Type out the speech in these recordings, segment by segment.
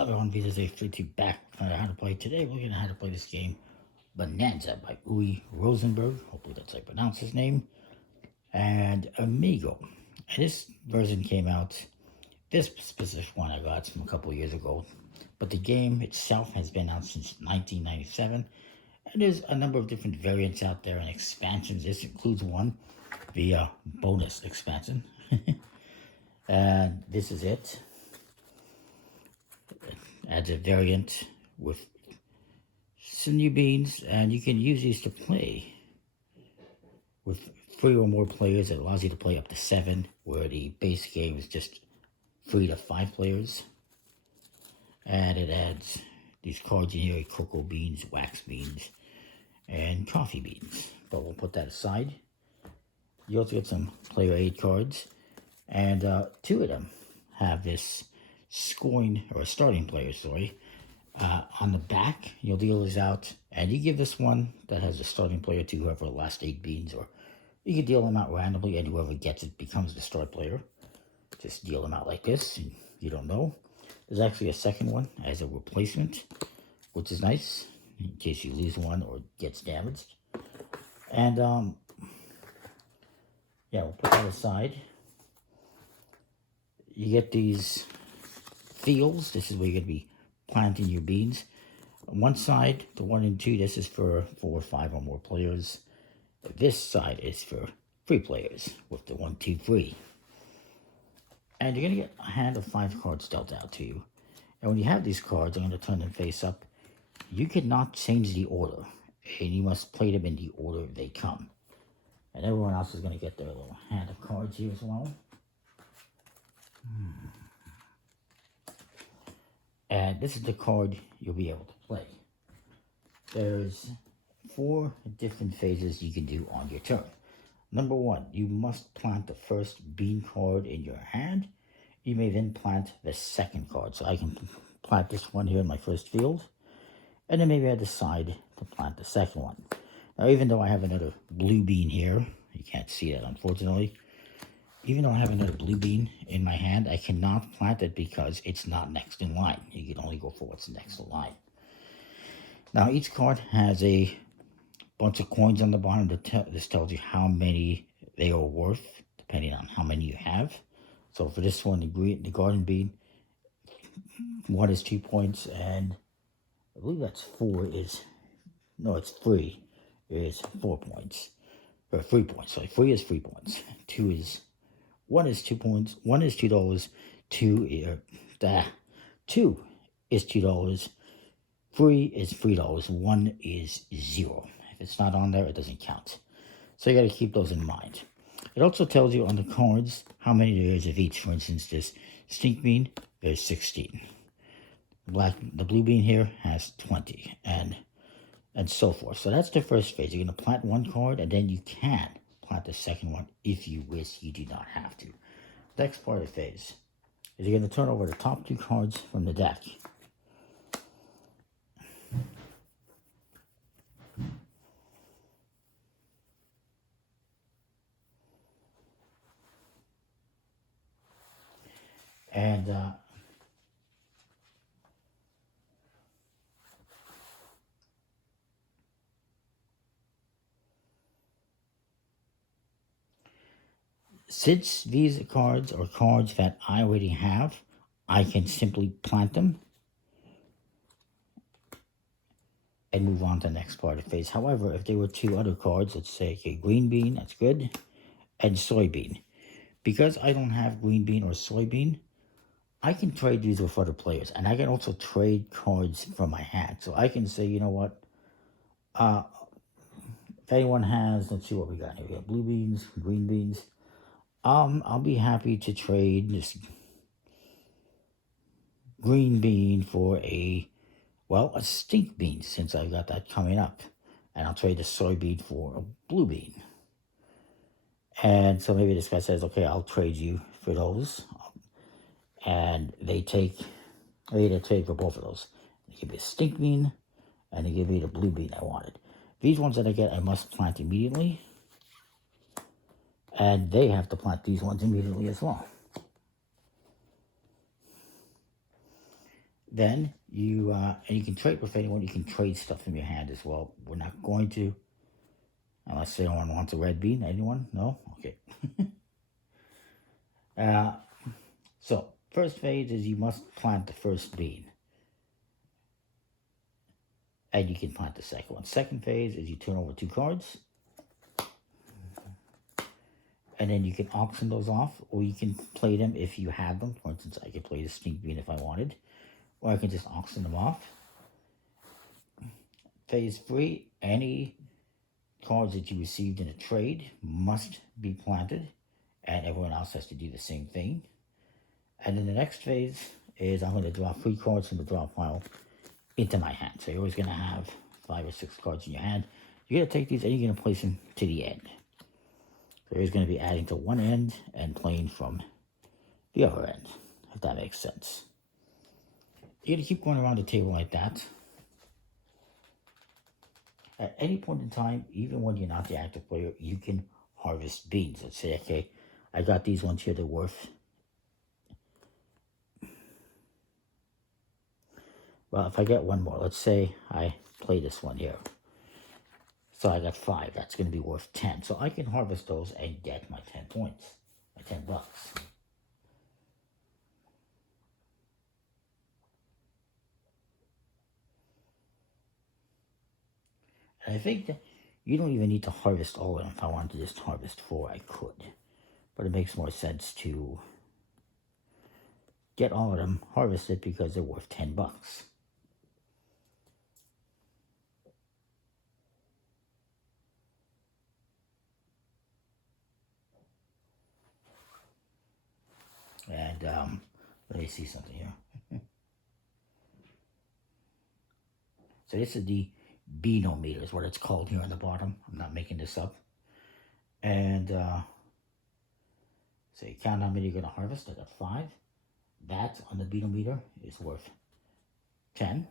Everyone, VZ3 back on how to play. Today we're going to how to play this game, Bohnanza by Uwe Rosenberg. Hopefully that's how you pronounce his name. And Amigo. And this version came out, this specific one I got from a couple of years ago. But the game itself has been out since 1997. And there's a number of different variants out there and expansions. This includes one, the bonus expansion. And this is it. Adds a variant with some new beans, and you can use these to play with 3 or more players. It allows you to play up to 7, where the base game is just 3 to 5 players. And it adds these cards in here: cocoa beans, wax beans, and coffee beans. But we'll put that aside. You also get some player aid cards, and 2 of them have this scoring, or starting player, sorry. On the back, you'll deal this out, and you give this one that has a starting player to whoever the last 8 beans, or you can deal them out randomly, and whoever gets it becomes the start player. Just deal them out like this, and you don't know. There's actually a second one as a replacement, which is nice, in case you lose one or gets damaged. And, yeah, we'll put that aside. You get these fields. This is where you're going to be planting your beans. On one side, the 1 and 2, this is for 4 or 5 or more players. This side is for 3 players with the 1, 2, 3. And you're going to get a hand of 5 cards dealt out to you. And when you have these cards, I'm going to turn them face up. You cannot change the order, and you must play them in the order they come. And everyone else is going to get their little hand of cards here as well. And this is the card you'll be able to play. There's 4 different phases you can do on your turn. Number 1, you must plant the first bean card in your hand. You may then plant the second card. So I can plant this one here in my first field. And then maybe I decide to plant the second one. Now, even though I have another blue bean here, you can't see that unfortunately. Even though I have another blue bean in my hand, I cannot plant it because it's not next in line. You can only go for what's next in line. Now, each card has a bunch of coins on the bottom. This tells you how many they are worth, depending on how many you have. So for this one, the garden bean, 1 is 2 points, and I believe that's 4 is, no, it's 3 is 4 points. Or 3 points, sorry, 3 is 3 points. 1 is 2 points. 1 is $2. 2 is $2. 3 is $3. 1 is 0. If it's not on there, it doesn't count. So you got to keep those in mind. It also tells you on the cards how many there is of each. For instance, this stink bean, there's 16. The blue bean here has 20, and so forth. So that's the first phase. You're going to plant 1 card, and then you can plant the second one if you wish. You do not have to. Next part of the phase is you're going to turn over the top 2 cards from the deck. And since these cards are cards that I already have, I can simply plant them and move on to the next part of the phase. However, if there were 2 other cards, let's say a green bean, that's good, and soybean. Because I don't have green bean or soybean, I can trade these with other players, and I can also trade cards from my hand. So I can say, you know what, if anyone has, let's see what we got here. We have blue beans, green beans. I'll be happy to trade this green bean for a stink bean, since I've got that coming up. And I'll trade the soybean for a blue bean. And so maybe this guy says, okay, I'll trade you for those. And they trade for both of those. They give me a stink bean, and they give me the blue bean I wanted. These ones that I get, I must plant immediately. And they have to plant these ones immediately as well. Then you, and you can trade with anyone. You can trade stuff from your hand as well. We're not going to, unless anyone wants a red bean. Anyone? No? Okay. So, first phase is you must plant the first bean. And you can plant the second one. Second phase is you turn over 2 cards. And then you can auction those off, or you can play them if you have them. For instance, I could play the stink bean if I wanted, or I can just auction them off. Phase 3, any cards that you received in a trade must be planted, and everyone else has to do the same thing. And then the next phase is I'm going to draw 3 cards from the draw pile into my hand. So you're always going to have 5 or 6 cards in your hand. You're going to take these and you're going to place them to the end. So you're going to be adding to one end and playing from the other end, if that makes sense. You're going to keep going around the table like that. At any point in time, even when you're not the active player, you can harvest beans. Let's say, okay, I got these ones here, they're worth, well, if I get one more, let's say I play this one here. So I got 5, that's going to be worth 10. So I can harvest those and get my 10 points, my 10 bucks. And I think that you don't even need to harvest all of them. If I wanted to just harvest 4, I could. But it makes more sense to get all of them harvested because they're worth 10 bucks. And let me see something here. So this is the beanometer, is what it's called here on the bottom. I'm not making this up. And so you count how many you're going to harvest. I got 5. That on the beanometer is worth 10.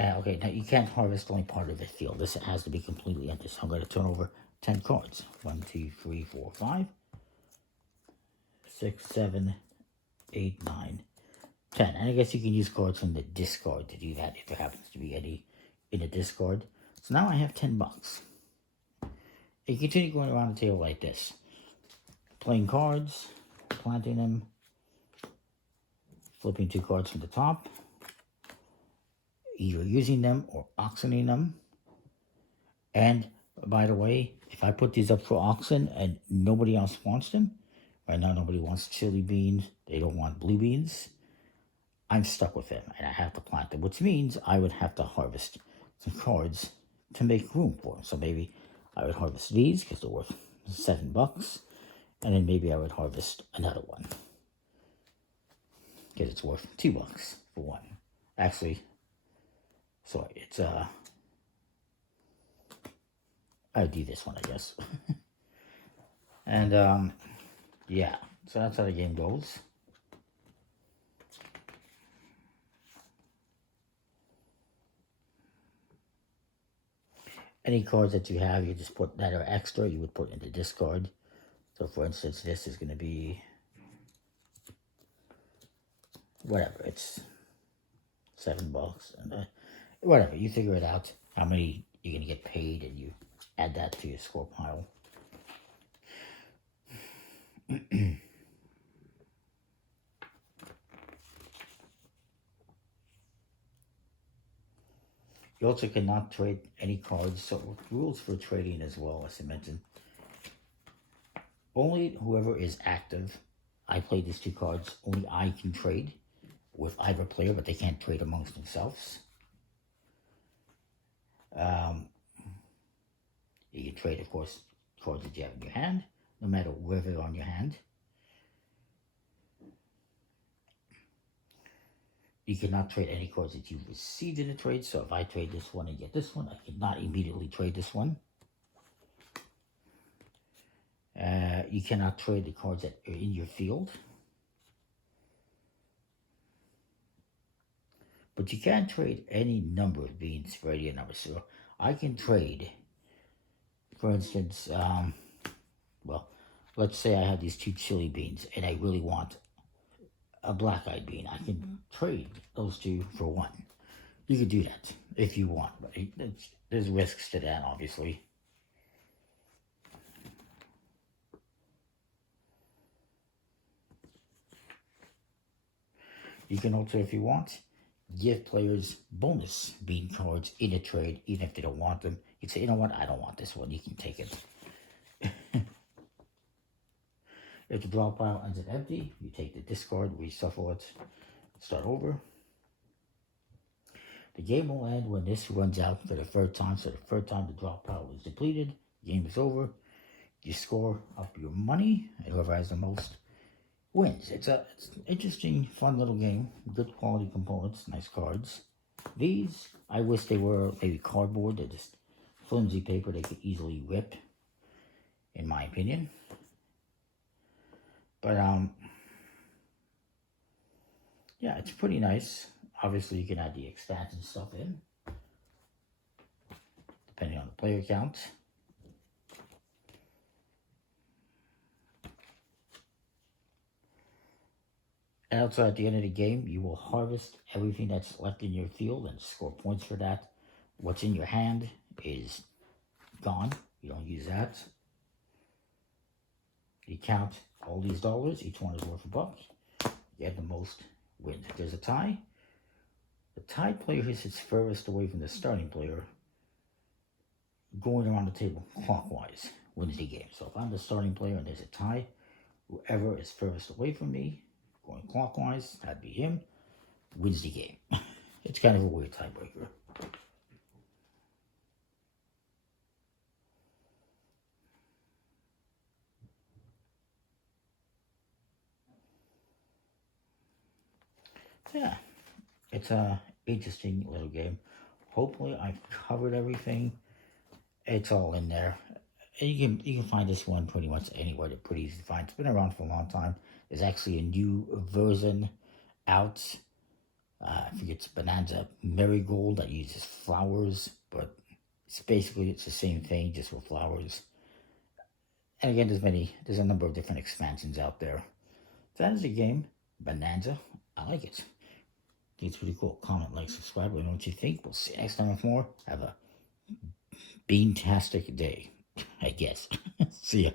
Okay, now you can't harvest only part of the field. This has to be completely empty. So I'm going to turn over 10 cards. 1, 2, 3, 4, 5, 6, 7, 8, 9, 10. And I guess you can use cards from the discard to do that if there happens to be any in the discard. So now I have 10 bucks. And you continue going around the table like this. Playing cards, planting them, flipping 2 cards from the top, either using them or auctioning them. And by the way, if I put these up for auction and nobody else wants them, right now nobody wants chili beans, they don't want blue beans, I'm stuck with them and I have to plant them, which means I would have to harvest some cards to make room for them. So maybe I would harvest these because they're worth 7 bucks, and then maybe I would harvest another one because it's worth 2 bucks for one. Actually, sorry, it's I'd do this one, I guess. And yeah, so that's how the game goes. Any cards that you have, you just put that are extra, you would put in the discard. So for instance, this is going to be whatever, it's 7 bucks, and whatever, you figure it out how many you're going to get paid, and you add that to your score pile. You also cannot trade any cards, so rules for trading as well, as I mentioned. Only whoever is active, I play these 2 cards, only I can trade with either player, but they can't trade amongst themselves. You can trade, of course, cards that you have in your hand, no matter where they're on your hand. You cannot trade any cards that you've received in a trade. So if I trade this one and get this one, I cannot immediately trade this one. You cannot trade the cards that are in your field. But you can't trade any number of beans for any number. So I can trade, for instance, well, let's say I have these 2 chili beans and I really want a black-eyed bean. I can trade those 2 for 1. You could do that if you want, but there's risks to that, obviously. You can also, if you want, give players bonus bean cards in a trade, even if they don't want them. You can say, you know what, I don't want this one, you can take it. If the draw pile ends up empty, you take the discard, reshuffle it, start over. The game will end when this runs out for the 3rd time. So the 3rd time the draw pile is depleted, the game is over. You score up your money, and whoever has the most wins. It's an interesting, fun little game. Good quality components, nice cards. These, I wish they were maybe cardboard. They're just flimsy paper they could easily rip, in my opinion. But, yeah, it's pretty nice. Obviously, you can add the expansion stuff in, depending on the player count. And also, at the end of the game, you will harvest everything that's left in your field and score points for that. What's in your hand is gone. You don't use that. You count all these dollars. Each one is worth a buck. You have the most wins. If there's a tie, the tied player who sits furthest away from the starting player, going around the table clockwise, wins the game. So if I'm the starting player and there's a tie, whoever is furthest away from me, going clockwise, that'd be him, wins the game. It's kind of a weird tiebreaker. Yeah, it's a interesting little game. Hopefully I've covered everything. It's all in there. You can find this one pretty much anywhere. They're pretty easy to find. It's been around for a long time. There's actually a new version out. I forget, it's Bohnanza Marigold that uses flowers, but it's basically the same thing, just with flowers. And again, there's a number of different expansions out there. So that is the game, Bohnanza. I like it. I think it's pretty cool. Comment, like, subscribe. Let me know what you think. We'll see you next time with more. Have a bean-tastic day, I guess. See ya.